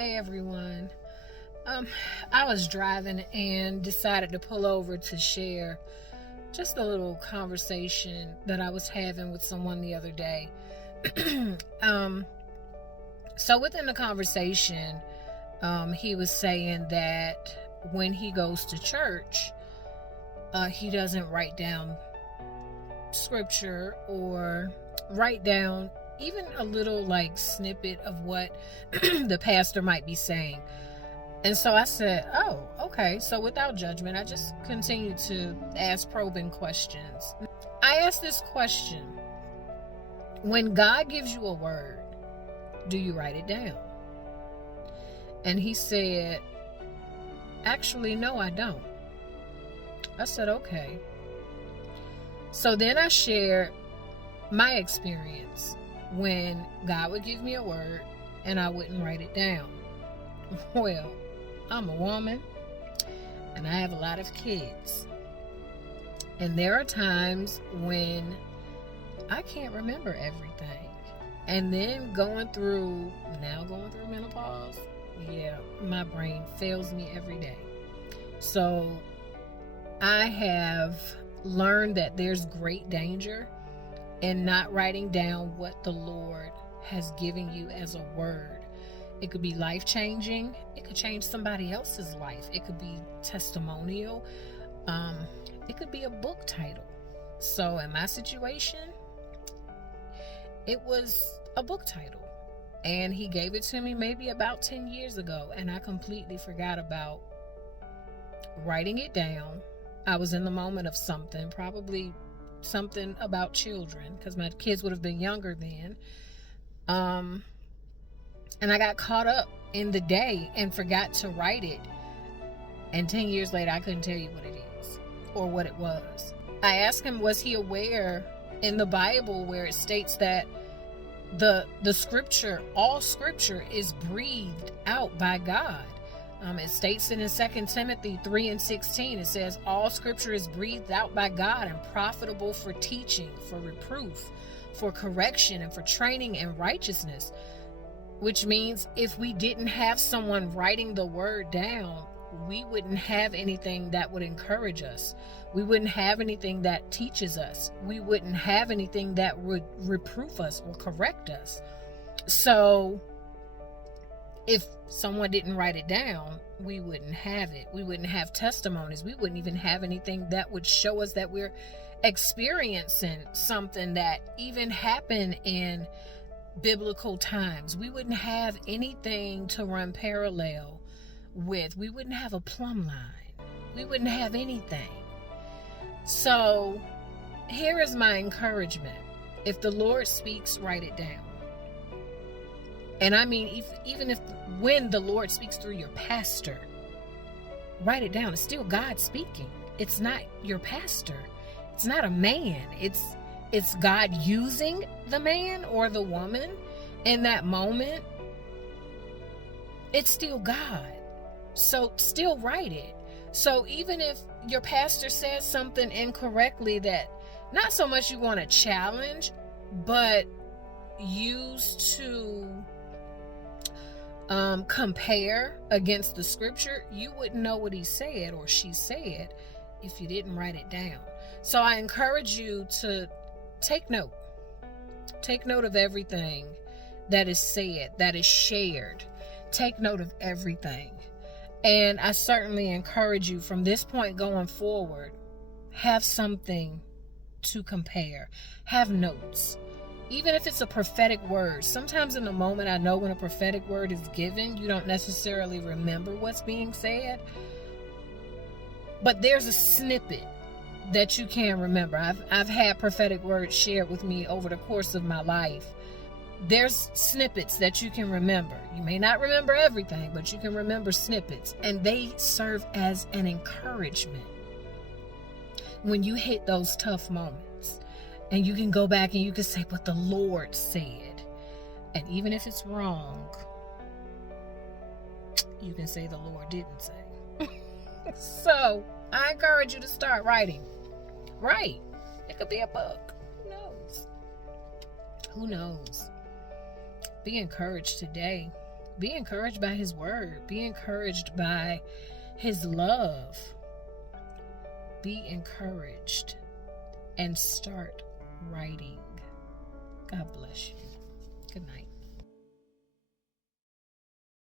Hey everyone. I was driving and decided to pull over to share just a little conversation that I was having with someone the other day. So within the conversation, he was saying that when he goes to church, he doesn't write down scripture or write down even a little snippet of what the pastor might be saying. And so I said, oh, okay. So without judgment, I just continued to ask probing questions. I asked this question: when God gives you a word, do you write it down? And he said, actually, no, I don't. I said, okay. So then I shared my experience when God would give me a word and I wouldn't write it down. Well, I'm a woman and I have a lot of kids. And there are times when I can't remember everything. And then going through menopause, my brain fails me every day. So I have learned that there's great danger in not writing down what the Lord has given you as a word. It could be life-changing. It could change somebody else's life. It could be testimonial. It could be a book title. So in my situation, it was a book title. And he gave it to me maybe about 10 years ago. And I completely forgot about writing it down. I was in the moment of something, probably something about children, because my kids would have been younger then. And I got caught up in the day and forgot to write it. And 10 years later, I couldn't tell you what it is or what it was. I asked him, was he aware in the Bible where it states that the scripture, all scripture is breathed out by God? It states it in 2 Timothy 3:16. It says, all scripture is breathed out by God and profitable for teaching, for reproof, for correction, and for training in righteousness. Which means if we didn't have someone writing the word down, we wouldn't have anything that would encourage us. We wouldn't have anything that teaches us. We wouldn't have anything that would reproof us or correct us. So if someone didn't write it down, we wouldn't have it. We wouldn't have testimonies. We wouldn't even have anything that would show us that we're experiencing something that even happened in biblical times. We wouldn't have anything to run parallel with. We wouldn't have a plumb line. We wouldn't have anything. So here is my encouragement. If the Lord speaks, write it down. And I mean, even if when the Lord speaks through your pastor, write it down. It's still God speaking. It's not your pastor. It's not a man. It's God using the man or the woman in that moment. It's still God. So still write it. So even if your pastor says something incorrectly that not so much you want to challenge, but use to compare against the scripture, you wouldn't know what he said or she said if you didn't write it down. So I encourage you to take note. Take note of everything that is said, that is shared. Take note of everything. And I certainly encourage you from this point going forward, have something to compare. Have notes. Even if it's a prophetic word. Sometimes in the moment, I know when a prophetic word is given, you don't necessarily remember what's being said. But there's a snippet that you can remember. I've had prophetic words shared with me over the course of my life. There's snippets that you can remember. You may not remember everything, but you can remember snippets. And they serve as an encouragement when you hit those tough moments. And you can go back and you can say what the Lord said. And even if it's wrong, you can say the Lord didn't say. So I encourage you to start writing. Write. It could be a book. Who knows? Who knows? Be encouraged today. Be encouraged by his word. Be encouraged by his love. Be encouraged and start writing. God bless you. Good night.